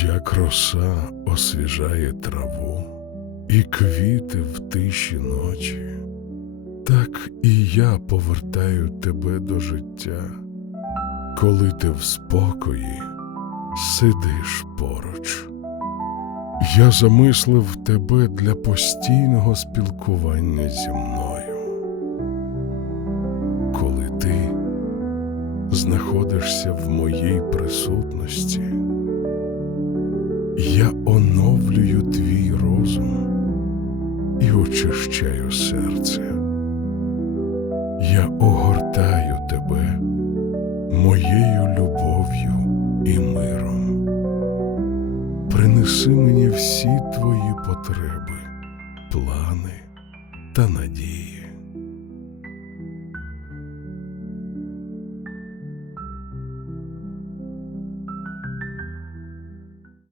Як роса освіжає траву і квіти в тиші ночі, так і я повертаю тебе до життя, коли ти в спокої сидиш поруч. Я замислив тебе для постійного спілкування зі мною. Коли ти знаходишся в моїй присутності, я оновлюю твій розум і очищаю серце. Я огортаю тебе моєю любов'ю і миром. Принеси мені всі твої потреби, плани та надії.